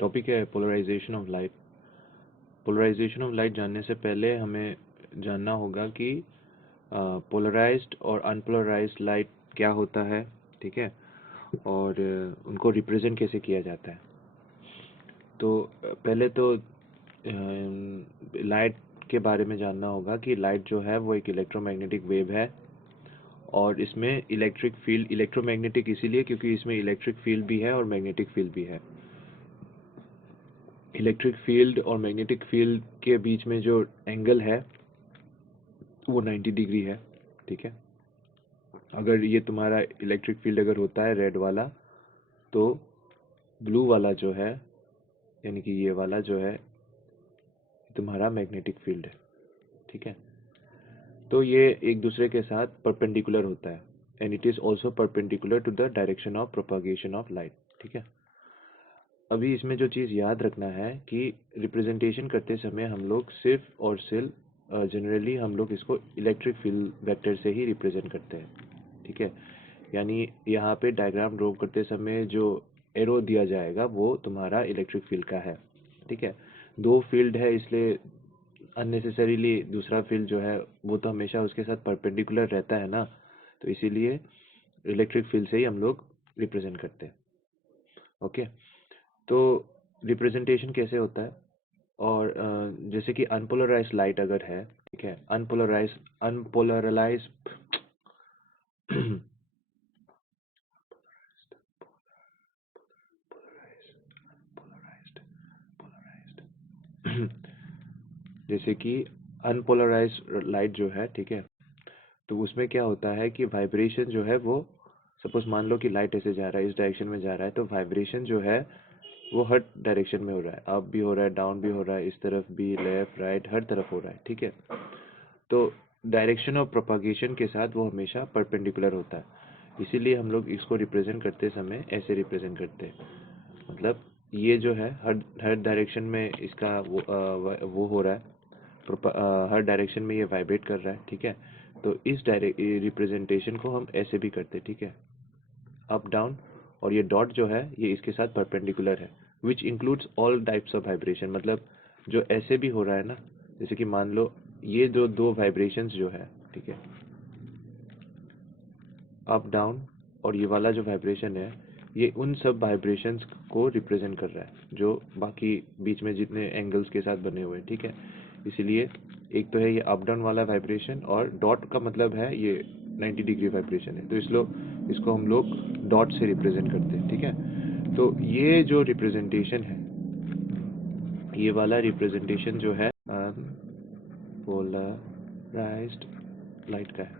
Topic है polarisation of light. Polarisation of light जानने से पहले हमें जानना होगा कि पोलराइज्ड और अनपोलराइज्ड लाइट क्या होता है, ठीक है, और उनको रिप्रेजेंट कैसे किया जाता है। तो पहले तो लाइट के बारे में जानना होगा कि लाइट जो है वो एक इलेक्ट्रोमैग्नेटिक वेव है और इसमें इलेक्ट्रिक फील्ड, इलेक्ट्रोमैग्नेटिक इसीलिए क्योंकि इसमें इलेक्ट्रिक फील्ड भी है और मैग्नेटिक फील्ड भी है। इलेक्ट्रिक फील्ड और मैग्नेटिक फील्ड के बीच में जो एंगल है वो 90 डिग्री है, ठीक है। अगर ये तुम्हारा इलेक्ट्रिक फील्ड अगर होता है रेड वाला, तो ब्लू वाला जो है, यानी कि ये वाला जो है तुम्हारा मैग्नेटिक फील्ड है, ठीक है। तो ये एक दूसरे के साथ परपेंडिकुलर होता है and it is also perpendicular to the direction of propagation of light, ठीक है। अभी इसमें जो चीज़ याद रखना है कि रिप्रेजेंटेशन करते समय हम लोग सिर्फ और सिर्फ जनरली हम लोग इसको इलेक्ट्रिक फील्ड वेक्टर से ही रिप्रेजेंट करते हैं, ठीक है। यानी यहाँ पे डायग्राम ड्रॉ करते समय जो एरो दिया जाएगा वो तुम्हारा इलेक्ट्रिक फील्ड का है, ठीक है। दो फील्ड है इसलिए अननेसेसरीली दूसरा फील्ड जो है वो तो हमेशा उसके साथ परपेंडिकुलर रहता है ना, तो इसीलिए इलेक्ट्रिक फील्ड से ही हम लोग रिप्रेजेंट करते हैं, ओके। तो रिप्रेजेंटेशन कैसे होता है, और जैसे कि अनपोलराइज्ड लाइट अगर है, ठीक है, अनपोलराइज जैसे कि अनपोलराइज्ड लाइट जो है, ठीक है, तो उसमें क्या होता है कि वाइब्रेशन जो है वो, सपोज मान लो कि लाइट ऐसे जा रहा है, इस डायरेक्शन में जा रहा है, तो वाइब्रेशन जो है वो हर डायरेक्शन में हो रहा है, अप भी हो रहा है, डाउन भी हो रहा है, इस तरफ भी, लेफ्ट राइट हर तरफ हो रहा है, ठीक है। तो डायरेक्शन ऑफ प्रोपागेशन के साथ वो हमेशा परपेंडिकुलर होता है, इसीलिए हम लोग इसको रिप्रेजेंट करते समय ऐसे रिप्रेजेंट करते हैं। मतलब ये जो है हर हर डायरेक्शन में इसका वो हो रहा है, हर डायरेक्शन में ये वाइब्रेट कर रहा है, ठीक है। तो इस डायरेक्ट रिप्रेजेंटेशन को हम ऐसे भी करते हैं, ठीक है, अप डाउन, और ये डॉट जो है ये इसके साथ परपेंडिकुलर है, which includes all types of vibration. मतलब जो ऐसे भी हो रहा है ना, जैसे कि मान लो ये जो दो वाइब्रेशंस जो है, ठीक है, अप डाउन, और ये वाला जो वाइब्रेशन है ये उन सब वाइब्रेशंस को रिप्रेजेंट कर रहा है जो बाकी बीच में जितने एंगल्स के साथ बने हुए हैं, ठीक है। इसीलिए एक तो है ये अप डाउन वाला वाइब्रेशन, और डॉट का मतलब है ये 90 डिग्री वाइब्रेशन है, तो इसको हम लोग डॉट से रिप्रेजेंट करते हैं, ठीक है। तो ये जो रिप्रेजेंटेशन है, ये वाला रिप्रेजेंटेशन जो है पोलराइज्ड लाइट का है,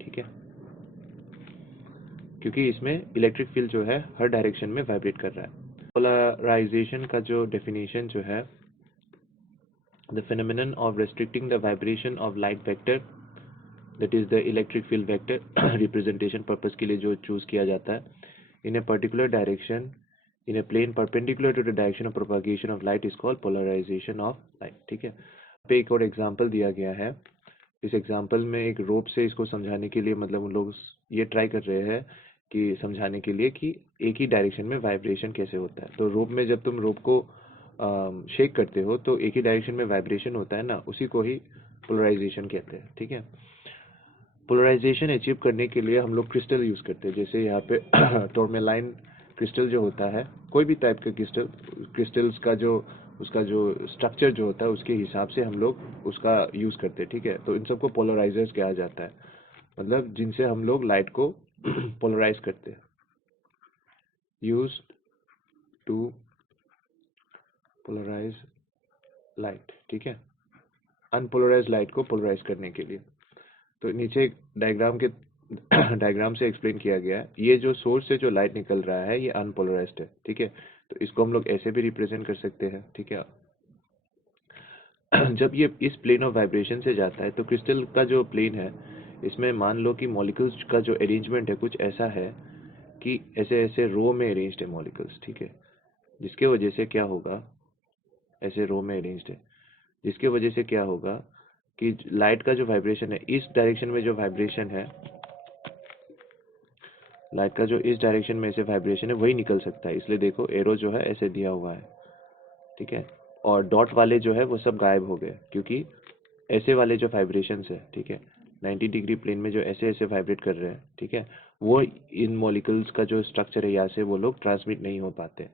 ठीक है, क्योंकि इसमें इलेक्ट्रिक फील्ड जो है हर डायरेक्शन में वाइब्रेट कर रहा है। पोलराइजेशन का जो डेफिनेशन जो है, the phenomenon of restricting the vibration of light vector, that is the electric field vector, representation purpose के लिए जो चूज किया जाता है, in a particular direction in a plane perpendicular to the direction of propagation of light is called polarization of light, ठीक है। पे एक और एग्जांपल दिया गया है। इस एग्जांपल में एक रोप से इसको समझाने के लिए, मतलब उन लोग ये ट्राई कर रहे हैं कि समझाने के लिए कि एक ही डायरेक्शन में वाइब्रेशन कैसे होता है। तो रोप में जब तुम रोप को शेक करते हो तो एक ही डायरेक्शन में वाइब्रेशन होता है ना, उसी को ही पोलराइजेशन कहते हैं, ठीक है। पोलराइजेशन अचीव करने के लिए हम लोग क्रिस्टल यूज करते हैं, जैसे यहाँ पे टोरमेलाइन क्रिस्टल जो होता है, कोई भी टाइप का क्रिस्टल्स का जो उसका जो स्ट्रक्चर जो होता है उसके हिसाब से हम लोग उसका यूज करते हैं, ठीक है। तो इन सबको पोलराइजर्स कहा जाता है, मतलब जिनसे हम लोग लाइट को पोलराइज करते हैं, यूज टू पोलराइज लाइट, ठीक है, अनपोलराइज लाइट को पोलराइज करने के लिए। तो नीचे एक डायग्राम के डायग्राम से एक्सप्लेन किया गया है, ये जो सोर्स से जो लाइट निकल रहा है ये अनपोलराइज्ड है, ठीक है। तो इसको हम लोग ऐसे भी रिप्रेजेंट कर सकते हैं, ठीक है। जब ये इस प्लेन ऑफ वाइब्रेशन से जाता है तो क्रिस्टल का जो प्लेन है, इसमें मान लो कि मॉलिक्यूल्स का जो अरेंजमेंट है कुछ ऐसा है कि ऐसे ऐसे रो में अरेंज्ड है मॉलिक्यूल्स, ठीक है, जिसके वजह से क्या होगा, ऐसे रो में अरेंज्ड है, जिसके वजह से क्या होगा कि लाइट का जो वाइब्रेशन है, इस डायरेक्शन में जो वाइब्रेशन है लाइट का जो इस डायरेक्शन में ऐसे वाइब्रेशन है वही निकल सकता है, इसलिए देखो एरो जो है ऐसे दिया हुआ है, ठीक है। और डॉट वाले जो है वो सब गायब हो गए, क्योंकि ऐसे वाले जो वाइब्रेशंस है, ठीक है, 90 डिग्री प्लेन में जो ऐसे ऐसे वाइब्रेट कर रहे हैं, ठीक है, वो इन मॉलिक्यूल्स का जो स्ट्रक्चर है यहाँ से वो लोग ट्रांसमिट नहीं हो पाते।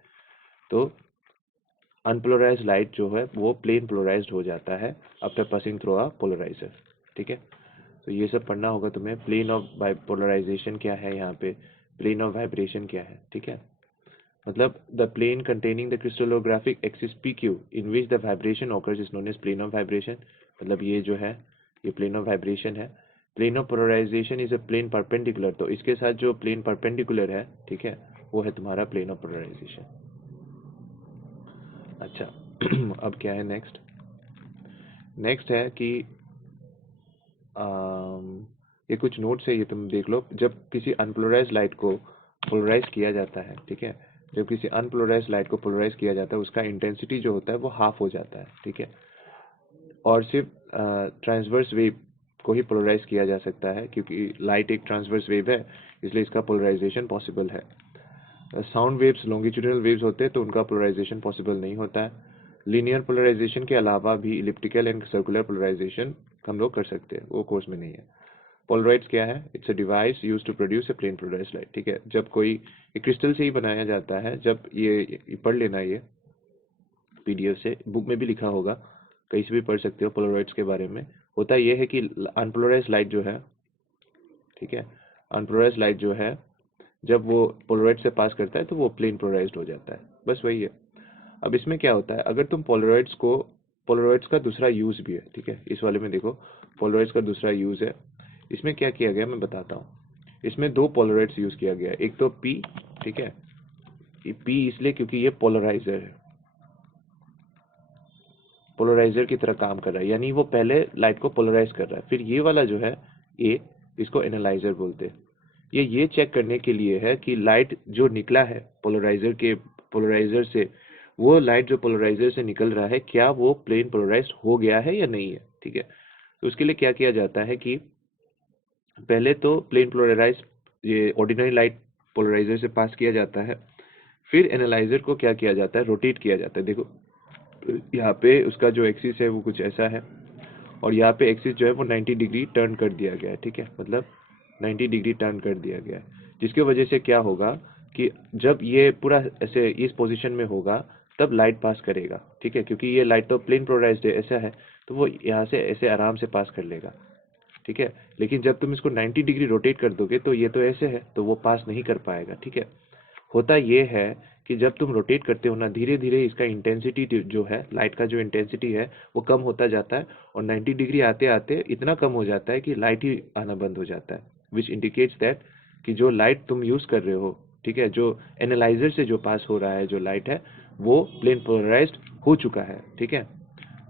तो अनपोलराइज्ड लाइट जो है वो प्लेन पोलराइज्ड हो जाता है after passing through a polariser, ठीक है। तो ये सब पढ़ना होगा तुम्हें। प्लेन ऑफ पोलराइजेशन क्या है, यहाँ पे प्लेन ऑफ वाइब्रेशन क्या है, ठीक है। मतलब the plane containing the crystallographic axis P Q in which the vibration occurs is known as plane of vibration. मतलब ये जो है ये प्लेन ऑफ वाइब्रेशन है। Plane of polarisation is a plane perpendicular, तो इसके साथ जो प्लेन परपेंडिकुलर है, ठीक है, वो है तुम्हारा प्लेन ऑफ पोलराइजेशन। अच्छा अब क्या है नेक्स्ट? नेक्स्ट है कि ये कुछ नोट्स है, ये तुम देख लो। जब किसी अनपोलराइज्ड लाइट को पोलराइज किया जाता है, ठीक है, जब किसी अनपोलराइज्ड लाइट को पोलराइज किया जाता है उसका इंटेंसिटी जो होता है वो हाफ हो जाता है, ठीक है। और सिर्फ ट्रांसवर्स वेव को ही पोलराइज किया जा सकता है, क्योंकि लाइट एक ट्रांसवर्स वेव है, इसलिए इसका पोलराइजेशन पॉसिबल है। साउंड वेव्स लॉन्गिट्यूडिनल वेव्स होते हैं तो उनका पोलराइजेशन पॉसिबल नहीं होता है। लीनियर पोलराइजेशन के अलावा भी इलिप्टिकल एंड सर्कुलर पोलराइजेशन हम लोग कर सकते हैं, वो कोर्स में नहीं है। पोलराइड्स क्या है? It's a device use to produce a plane polarised light, ठीक है। जब कोई क्रिस्टल से ही बनाया जाता है, जब ये पढ़ लेना, ये पीडीएफ से, बुक में भी लिखा होगा, कहीं से भी पढ़ सकते हो पोलराइड्स के बारे में। होता ये है कि अनपोलराइज्ड लाइट जो है, ठीक है, अनपोलराइज्ड लाइट जो है जब वो पोलराइड से पास करता है तो वो प्लेन पोलराइज्ड हो जाता है, बस वही है। अब इसमें क्या होता है, अगर तुम पोलराइड्स का दूसरा यूज भी है, ठीक है, इस वाले में देखो पोलराइड्स का दूसरा यूज है। इसमें क्या किया गया मैं बताता हूँ। इसमें दो पोलराइड्स यूज किया गया है, एक तो पी, ठीक है, पी इसलिए क्योंकि ये पोलराइजर है, पोलराइजर की तरह काम कर रहा है, यानी वो पहले लाइट को पोलराइज कर रहा है। फिर ये वाला जो है ए, इसको एनालाइजर बोलते हैं। ये चेक करने के लिए है कि लाइट जो निकला है पोलराइजर से, वो लाइट जो पोलराइजर से निकल रहा है क्या वो प्लेन पोलराइज्ड हो गया है या नहीं है, ठीक है। तो उसके लिए क्या किया जाता है कि पहले तो प्लेन पोलराइज ये ऑर्डिनरी लाइट पोलराइजर से पास किया जाता है, फिर एनालाइजर को क्या किया जाता है, रोटेट किया जाता है। देखो यहाँ पे उसका जो एक्सिस है वो कुछ ऐसा है, और यहाँ पे एक्सिस जो है वो 90 डिग्री टर्न कर दिया गया है, ठीक है, मतलब 90 डिग्री टर्न कर दिया गया है, जिसकी वजह से क्या होगा कि जब ये पूरा ऐसे इस पोजीशन में होगा तब लाइट पास करेगा, ठीक है, क्योंकि ये लाइट तो प्लेन पोलराइज्ड है, ऐसा है, तो वो यहाँ से ऐसे आराम से पास कर लेगा, ठीक है। लेकिन जब तुम इसको 90 डिग्री रोटेट कर दोगे तो ये तो ऐसे है, तो वो पास नहीं कर पाएगा, ठीक है। होता ये है कि जब तुम रोटेट करते हो ना, धीरे धीरे इसका इंटेंसिटी जो है, लाइट का जो इंटेंसिटी है वो कम होता जाता है, और 90 डिग्री आते आते इतना कम हो जाता है कि लाइट ही आना बंद हो जाता है, विच इंडिकेट्स दैट कि जो लाइट तुम यूज कर रहे हो, ठीक है, जो एनालाइजर से जो पास हो रहा है जो लाइट है वो प्लेन पोलराइज्ड हो चुका है, ठीक है।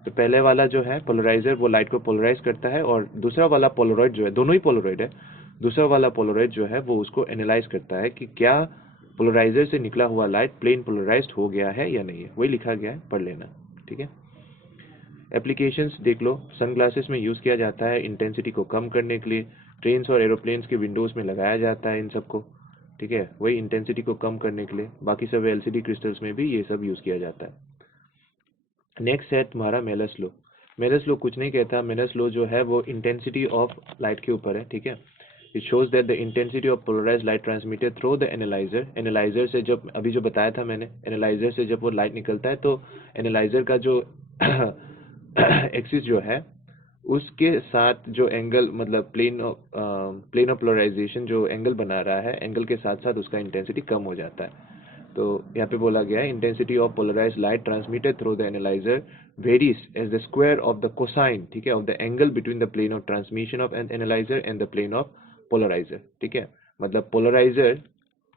तो पहले वाला जो है पोलराइजर वो लाइट को पोलराइज करता है, और दूसरा वाला पोलराइड जो है, दोनों ही पोलराइड है, दूसरा वाला पोलराइड जो है वो उसको एनालाइज करता है कि क्या पोलराइजर से निकला हुआ लाइट प्लेन पोलराइज्ड हो गया है या नहीं है, वही लिखा गया है, पढ़ लेना, ठीक है। एप्लीकेशंस देख लो। सनग्लासेस में यूज किया जाता है इंटेंसिटी को कम करने के लिए, ट्रेन्स और एरोप्लेन्स के विंडोज में लगाया जाता है इन सबको, ठीक है, वही इंटेंसिटी को कम करने के लिए। बाकी सब एलसीडी क्रिस्टल्स में भी ये सब यूज किया जाता है। नेक्स्ट है तुम्हारा मेलस लो। मेलस लो कुछ नहीं कहता, मेलस लो जो है वो इंटेंसिटी ऑफ लाइट के ऊपर है, ठीक है। It shows that the intensity of polarised light transmitted through the analyser, analyser से जब अभी जो बताया था मैंने, एनालाइजर से जब वो लाइट निकलता है तो एनालाइजर का जो एक्सिस जो है उसके साथ जो एंगल, मतलब प्लेन ऑफ पोलराइजेशन जो एंगल बना रहा है, एंगल के साथ साथ उसका इंटेंसिटी कम हो जाता है। तो यहाँ पे बोला गया है intensity of polarised light transmitted through the analyser varies as the square of the cosine, ठीक है, of the angle between the plane of transmission of an analyser and the plane of polariser, ठीक है। मतलब polariser,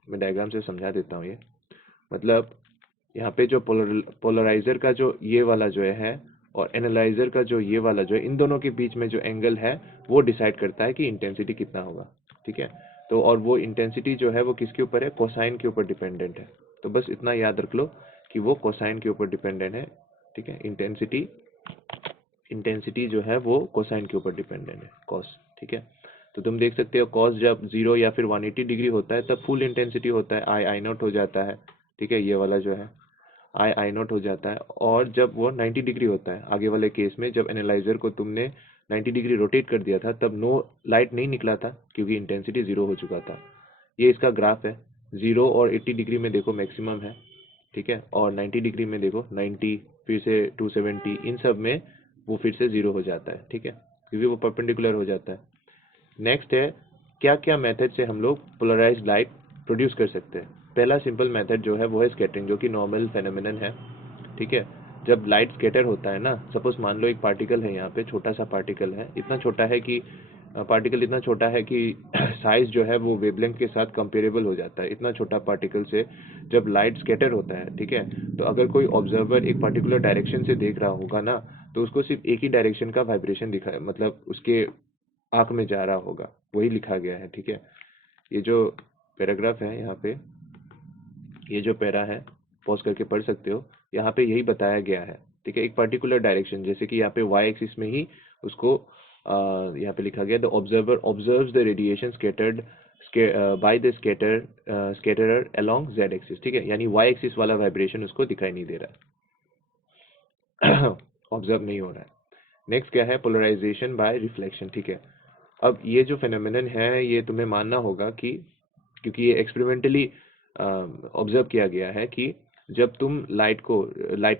मैं diagram से समझा देता हूँ ये। मतलब यहाँ पे जो पोलराइजर का जो ये वाला जो है और एनालाइजर का जो ये वाला जो है, इन दोनों के बीच में जो एंगल है वो डिसाइड करता है कि इंटेंसिटी कितना होगा, ठीक है। तो और वो इंटेंसिटी जो है वो किसके ऊपर है, कोसाइन के ऊपर डिपेंडेंट है। तो बस इतना याद रख लो कि वो कोसाइन के ऊपर डिपेंडेंट है, ठीक है। इंटेंसिटी जो है वो कोसाइन के ऊपर डिपेंडेंट है, कॉस, ठीक है। तो तुम देख सकते हो कॉस जब 0 या फिर 180 डिग्री होता है तब फुल इंटेंसिटी होता है, आई आई नॉट हो जाता है, ठीक है, ये वाला जो है आई आई नॉट हो जाता है। और जब वो 90 डिग्री होता है आगे वाले केस में, जब एनालाइजर को तुमने 90 डिग्री रोटेट कर दिया था तब नो लाइट नहीं निकला था क्योंकि इंटेंसिटी 0 हो चुका था। ये इसका ग्राफ है, 0 और 80 डिग्री में देखो मैक्सिमम है, ठीक है, और 90 डिग्री में देखो 90, फिर से 270, इन सब में वो फिर से 0 हो जाता है, ठीक है, क्योंकि वो परपेंडिकुलर हो जाता है। नेक्स्ट है क्या क्या मेथड से हम लोग पोलराइज्ड लाइट प्रोड्यूस कर सकते हैं। पहला सिंपल मेथड जो है वो है स्कैटरिंग, जो कि नॉर्मल फेनोमेनन है, ठीक है। जब लाइट स्कैटर होता है ना, सपोज मान लो एक पार्टिकल है यहाँ पे, छोटा सा पार्टिकल है, इतना छोटा है कि पार्टिकल इतना छोटा है कि साइज जो है वो वेवलेंथ के साथ कंपेरेबल हो जाता है। इतना छोटा पार्टिकल से जब लाइट स्कैटर होता है, ठीक है, तो अगर कोई ऑब्जर्वर एक पर्टिकुलर डायरेक्शन से देख रहा होगा ना, तो उसको सिर्फ एक ही डायरेक्शन का वाइब्रेशन दिखा, मतलब उसके आंख में जा रहा होगा, वही लिखा गया है, ठीक है। ये जो पैराग्राफ है यहाँ पे, ये जो पैरा है, पॉज करके पढ़ सकते हो, यहाँ पे यही बताया गया है, ठीक है। एक पर्टिकुलर डायरेक्शन, जैसे कि यहाँ पे वाई एक्सिस में ही उसको यहाँ पे लिखा गया, the observer observes the radiation scattered by the scatterer along Z axis, ठीक है, यानी वाई एक्सिस वाला वाइब्रेशन उसको दिखाई नहीं दे रहा है, ऑब्जर्व नहीं हो रहा है। नेक्स्ट क्या है, पोलराइजेशन बाय रिफ्लेक्शन, ठीक है। अब ये जो फेनोमेनन है ये तुम्हें मानना होगा कि, क्योंकि ये एक्सपेरिमेंटली ऑब्जर्व किया गया है कि जब तुम लाइट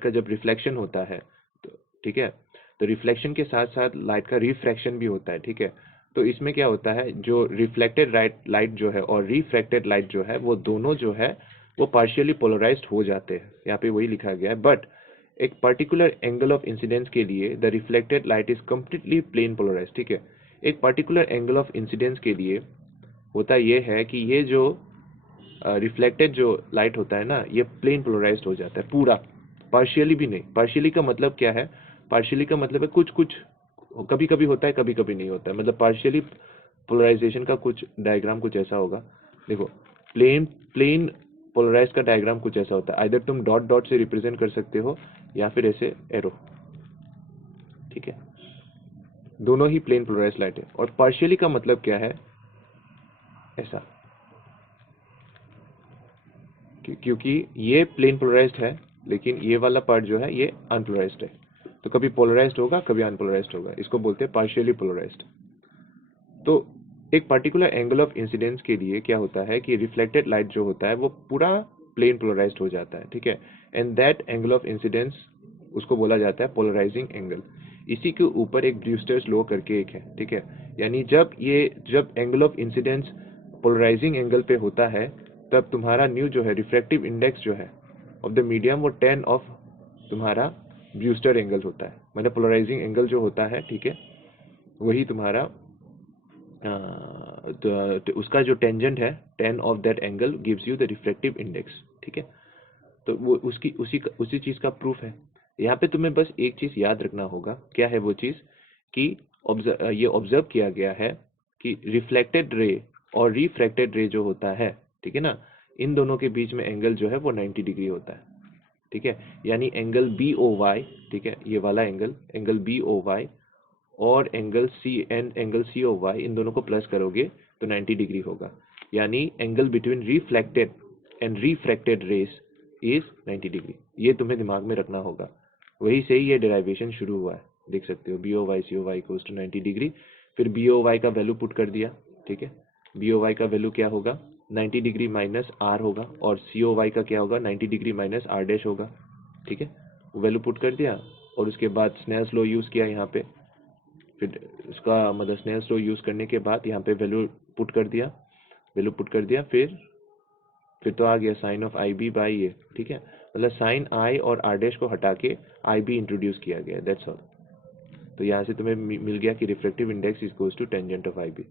का जब रिफ्लेक्शन होता है, तो ठीक है, तो रिफ्लेक्शन के साथ साथ लाइट का रिफ्रैक्शन भी होता है, ठीक है। तो इसमें क्या होता है, जो रिफ्लेक्टेड लाइट जो है और रिफ्रैक्टेड लाइट जो है वो दोनों जो है वो पार्शियली पोलराइज्ड हो जाते हैं, यहाँ पे वही लिखा गया है। बट एक पर्टिकुलर एंगल ऑफ इंसिडेंस के लिए the reflected light is completely plane polarised, ठीक है। एक पर्टिकुलर एंगल ऑफ इंसिडेंस के लिए होता ये है कि ये जो रिफ्लेक्टेड जो लाइट होता है ना, ये प्लेन पोलराइज्ड हो जाता है पूरा, पार्शियली भी नहीं। पार्शियली का मतलब क्या है, पार्शियली का मतलब है कुछ कुछ कभी कभी होता है, कभी कभी नहीं होता है, मतलब पार्शियली पोलराइजेशन का कुछ डायग्राम कुछ ऐसा होगा, देखो, प्लेन प्लेन पोलराइज का डायग्राम कुछ ऐसा होता है, आइदर तुम डॉट डॉट से रिप्रेजेंट कर सकते हो या फिर ऐसे एरो, ठीक है, दोनों ही प्लेन पोलराइज लाइट है। और पार्शियली का मतलब क्या है, ऐसा, क्योंकि ये प्लेन पोलराइज्ड है लेकिन ये वाला पार्ट जो है ये अनपोलराइज्ड है, तो कभी पोलराइज्ड होगा कभी अनपोलराइज्ड होगा, इसको बोलते हैं पार्शियली पोलराइज्ड। तो एक पर्टिकुलर एंगल ऑफ इंसिडेंस के लिए क्या होता है कि रिफ्लेक्टेड लाइट जो होता है वो पूरा प्लेन पोलराइज्ड हो जाता है, ठीक है, and that angle of incidence उसको बोला जाता है पोलराइजिंग एंगल। इसी के ऊपर एक ब्रूस्टर्स लॉ करके एक है, ठीक है, यानी जब angle of incidence polarising angle पे होता है तब तुम्हारा न्यू जो है रिफ्रैक्टिव इंडेक्स जो है ऑफ द मीडियम वो 10 ऑफ तुम्हारा ब्रूस्टर एंगल होता है, मतलब पोलराइजिंग एंगल जो होता है, ठीक है, वही तुम्हारा तो उसका जो टेंजेंट है 10 of that angle gives you the refractive index, ठीक है। तो वो उसी चीज का प्रूफ है। यहाँ पे तुम्हें बस एक चीज याद रखना होगा, क्या है वो चीज, कि ये ऑब्जर्व किया गया है कि रिफ्लेक्टेड रे और रिफ्रैक्टेड रे जो होता है, ठीक है ना, इन दोनों के बीच में एंगल जो है वो 90 डिग्री होता है, ठीक है, यानी एंगल बी ओ वाई, ठीक है, ये वाला एंगल बी ओ वाई और एंगल सी ओ वाई, इन दोनों को प्लस करोगे तो 90 डिग्री होगा, यानी angle between reflected and refracted rays is 90 degree. ये तुम्हें दिमाग में रखना होगा, वही से ही ये डेराइवेशन शुरू हुआ है, देख सकते हो, B O Y C O Y equals to 90 degree. फिर बी ओ वाई का वैल्यू पुट कर दिया, ठीक है, बी ओ वाई का वैल्यू क्या होगा, 90 डिग्री माइनस आर होगा, और सी ओ वाई का क्या होगा, 90 डिग्री माइनस आर डैश होगा, ठीक है, वैल्यू पुट कर दिया। और उसके बाद स्नेल्स लॉ यूज़ किया यहाँ पे, फिर उसका मतलब स्नेल्स लॉ यूज़ करने के बाद यहाँ पे वैल्यू पुट कर दिया, फिर तो आ गया sine of i B by ये, ठीक है, मतलब साइन आई और आर डैश को हटा के आई बी इंट्रोड्यूस किया गया, दैट्स ऑल। तो यहाँ से तुम्हें मिल गया कि reflective index is equals to tangent of i B.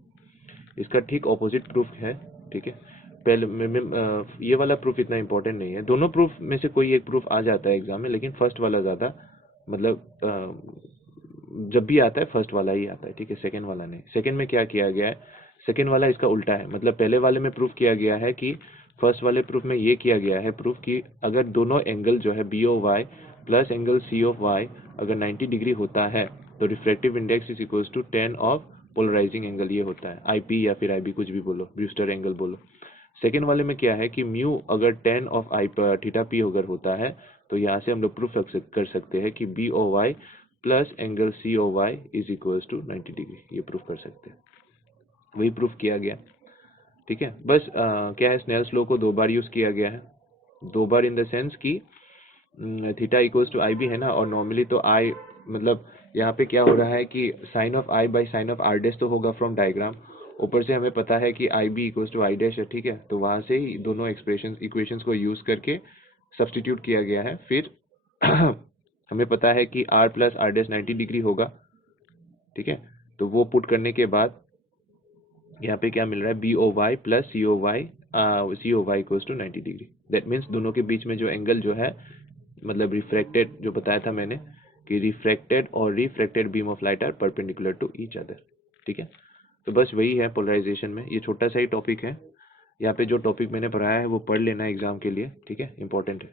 इसका ठीक ऑपोजिट प्रूफ है, ठीक है, पहले ये वाला प्रूफ इतना इंपॉर्टेंट नहीं है, दोनों प्रूफ में से कोई एक प्रूफ आ जाता है एग्जाम में, लेकिन फर्स्ट वाला ज़्यादा, मतलब जब भी आता है फर्स्ट वाला ही आता है, ठीक है, सेकंड वाला नहीं। सेकंड में क्या किया गया है, सेकंड वाला इसका उल्टा है, मतलब पहले वाले में प्रूफ किया गया है कि, फर्स्ट वाले प्रूफ में ये किया गया है प्रूफ कि अगर दोनों एंगल जो है B O Y plus angle C of Y अगर 90 डिग्री होता है तो refractive index is equals to 10 of polarising angle ये होता है, आईपी या फिर आईबी कुछ भी बोलो, ब्रूस्टर एंगल बोलो। सेकेंड वाले में क्या है कि म्यू अगर tan of I theta P अगर होता है तो यहाँ से हम लोग प्रूफ कर सकते हैं कि B O Y plus angle C O Y is equals to 90 degree, ये प्रूफ कर सकते हैं। वही प्रूफ किया गया, ठीक है। बस क्या है, स्नेल्स लॉ को 2 बार यूज किया गया है, 2 बार इन द सेंस कि theta equals to i B है ना, और नॉर्मली तो आई मतलब यहाँ पे क्या हो रहा है कि sine of i by sine of r dash तो होगा फ्रॉम डायग्राम, ऊपर से हमें पता है कि I B equals to I dash है, ठीक है। तो वहाँ से ही दोनों इक्वेशंस को यूज करके सब्सटीट्यूट किया गया है। फिर हमें पता है कि r plus r dash 90 degree होगा, ठीक है। तो वो पुट करने के बाद यहाँ पे क्या मिल रहा है, B O Y plus C O Y equals to 90 degree. That means दोनों के बीच में जो एंगल जो है, मतलब रिफ्रैक्टेड जो बताया था मैंने कि रिफ्रैक्टेड और refracted beam of light are perpendicular to each other, ठीक है। तो बस वही है पोलराइजेशन में, ये छोटा सा ही टॉपिक है। यहाँ पे जो टॉपिक मैंने पढ़ाया है वो पढ़ लेना एग्जाम के लिए, ठीक है, इंपॉर्टेंट है।